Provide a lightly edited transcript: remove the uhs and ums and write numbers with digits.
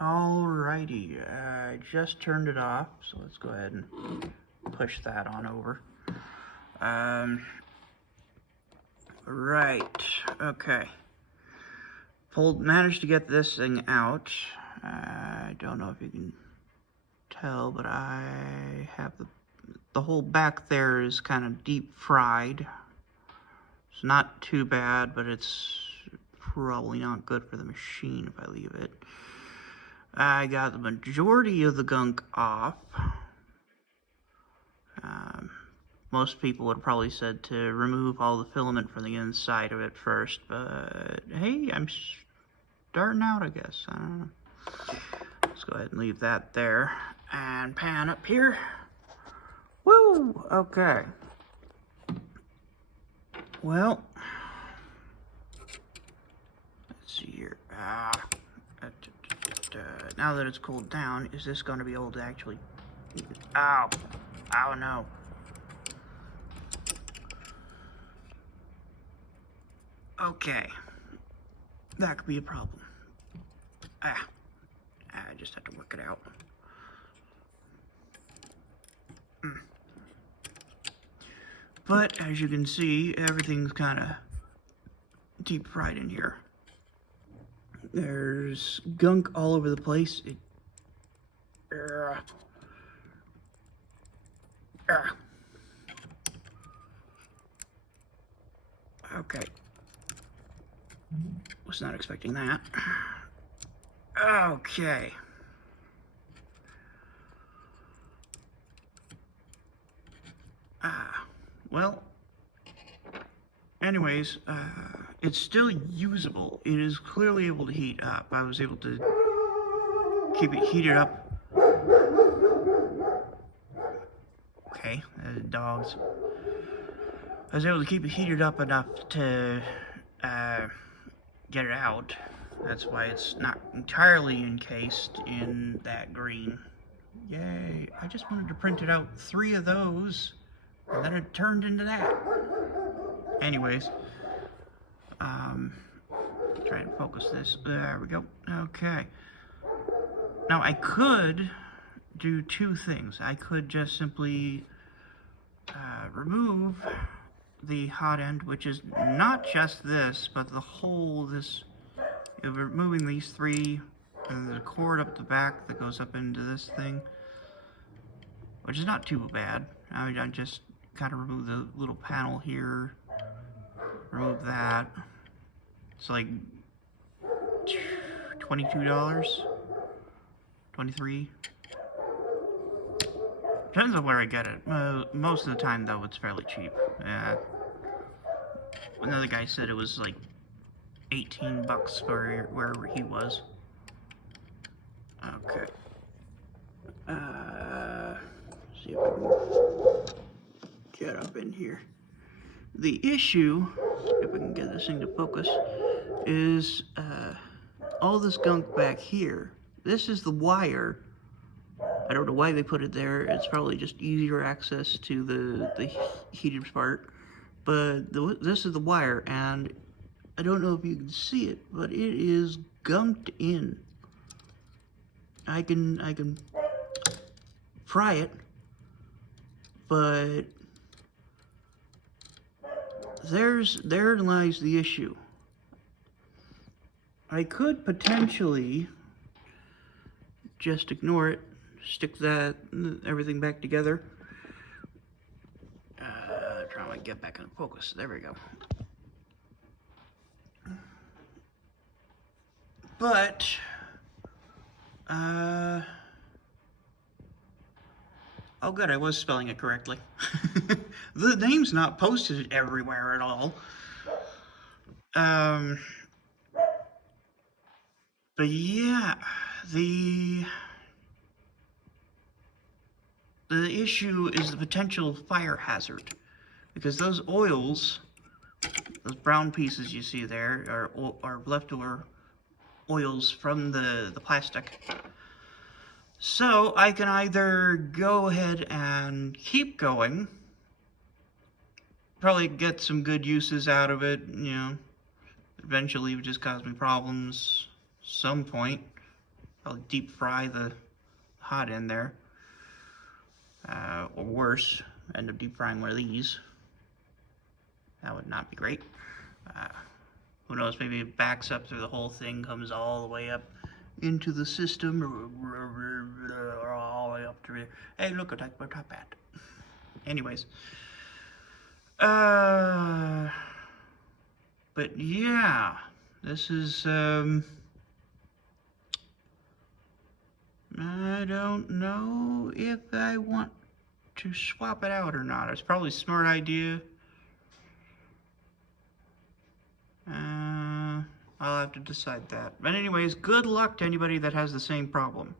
Alrighty, I just turned it off, so let's go ahead and push that on over. Right, okay. Managed to get this thing out. I don't know if you can tell, but I have the whole back there is kind of deep fried. It's not too bad, but it's probably not good for the machine if I leave it. I got the majority of the gunk off. Most people would have probably said to remove all the filament from the inside of it first, but hey, I'm starting out, I guess. I don't know. Let's go ahead and leave that there and pan up here. Woo! Okay. Well, let's see here. Now that it's cooled down, is this going to be able to actually... Ow! Oh no. Okay. That could be a problem. I just have to work it out. But as you can see, everything's kind of deep fried in here. There's gunk all over the place. Okay. Was not expecting that. Okay. Well, anyways, it's still usable. It is clearly able to heat up. I was able to keep it heated up. Okay, dogs. I was able to keep it heated up enough to get it out. That's why it's not entirely encased in that green. Yay, I just wanted to print it out 3 of those, and then it turned into that. Anyways, try and focus this. There we go. Okay. Now I could do 2 things. I could just simply remove the hot end, which is not just this, but the whole removing these 3, and there's a cord up the back that goes up into this thing, which is not too bad. I just kind of remove the little panel here, remove that. It's like $22, $23. Depends on where I get it. Most of the time, though, it's fairly cheap. Another guy said it was like 18 bucks for wherever he was. Okay. See if I can get up in here. The issue, if we can get this thing to focus, is all this gunk back here. This is the wire. I don't know why they put it there. It's probably just easier access to the heated part. But this is the wire, and I don't know if you can see it, but it is gunked in. I can pry it, but there lies the issue. I could potentially just ignore it, stick everything back together. Trying to get back in focus. There we go. But oh good, I was spelling it correctly. The name's not posted everywhere at all. But yeah, the issue is the potential fire hazard, because those oils, those brown pieces you see there, are leftover oils from the plastic. So I can either go ahead and keep going, probably get some good uses out of it, you know, eventually it would just cause me problems some point, I'll deep fry the hot end there. Or worse, end up deep frying one of these. That would not be great. Who knows, maybe it backs up through the whole thing, comes all the way up into the system, or all the way up to here. Hey, look at my top hat. Anyways. But yeah, this is, I don't know if I want to swap it out or not. It's probably a smart idea. I'll have to decide that. But anyways, good luck to anybody that has the same problem.